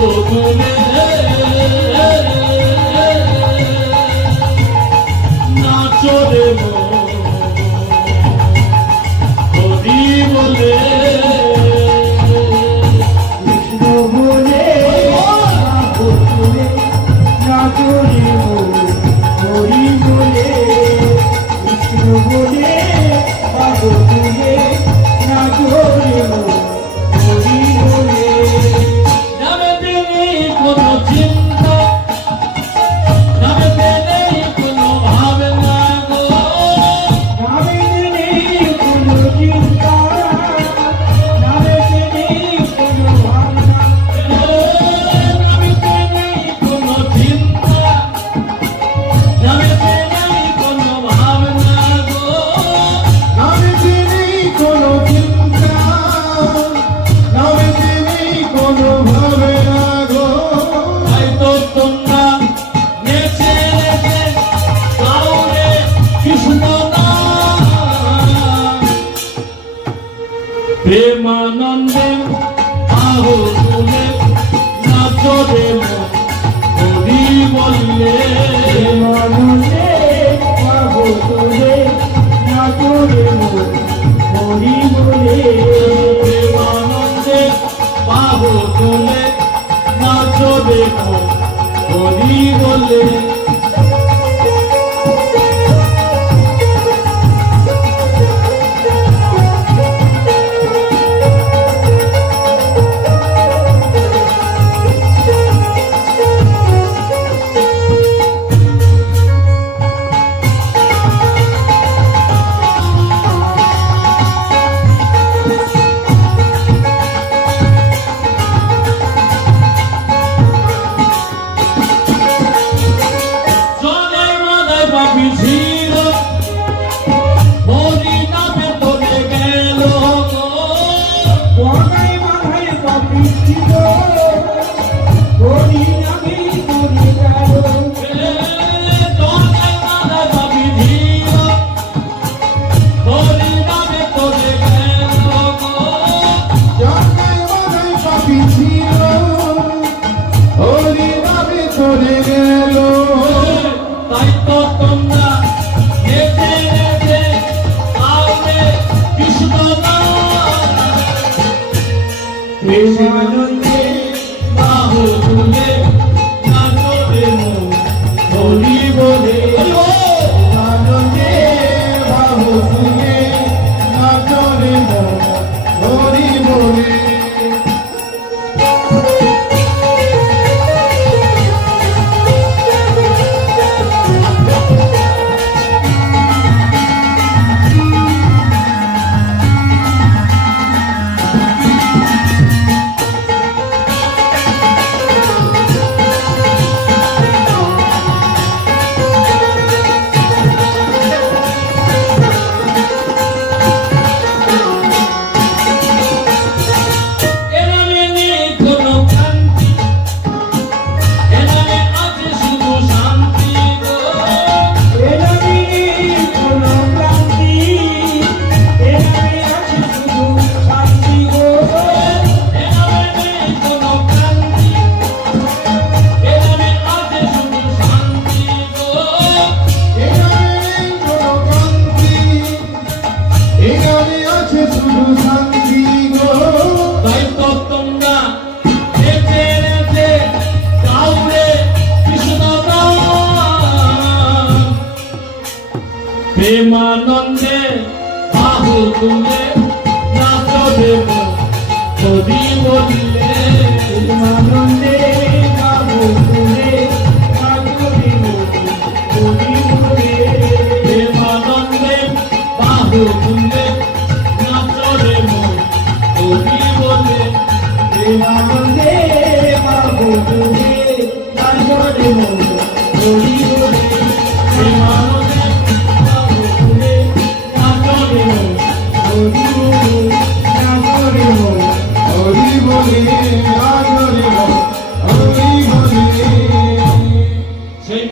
তুলে নাচো রে হরি বলে কৃষ্ণ বলে নাচো রে হরি বলে কৃষ্ণ বলে তুলে নাচো রে হরি বলে নামেতে নেই কোনো চিন্তা নামেতে নেই কোনো ভাবনা গো নামেতে নেই কোনো চিন্তা নামেতে নেই কোনো ভাবনা নামেতে নেই কোনো চিন্তা নামেতে নেই কোনো ভাবনা গো নামেতে নেই কোনো চিন্তা নামেতে নেই কোনো ভাবনা গো তাই তো তোমরা নেচে নেচে গাও রে কৃষ্ণ নাম প্রেমানন্দে আহো তুলে নাচো রে হরি বললে মনে পাবো তোরে নাচো রে হরি বলে প্রেমানন্দে বাহু তুলে নাচো রে হরি বলে জনের মাথায় পাপি ছিল হরি নামে তোলে গেল গো বনাই মাথায় পাপি ছিল হরি নামে তোরে গেল জনের মাথায় পাপি ছিল হরি নামে তোলে গেল গো জনাই মাথায় পাপি ছিল হরি নামে তোরে গেল তাই তো তোমরা নেচে নেচে গাওরে কৃষ্ণ নাম প্রেমানন্দে বাহু তুলে নাচো রে হরি বলে আনন্দে বাহু তুলে নাচো রে হরি বলে এনামে নেই কোনো ক্রান্তি এনামে আছে শুধু শান্তি গো এনামে কোনো ক্রান্তি এনামে আছে শুধু শান্তি গো এনামে নেই কোনো ক্রান্তি এনামে আছে শুধু শান্তি গো এনামে কোনো ক্রান্তি এনামে আছে শুধু শান্তি গো তাই তো তোমরা নেচে নেচে গাওরে কৃষ্ণ নাম প্রেমানন্দে বাহু তুলে নাচো রে হরি বললে আনন্দে বাবু তুলে নাচো রে হরি বলে প্রেমানন্দে বাহু তুলে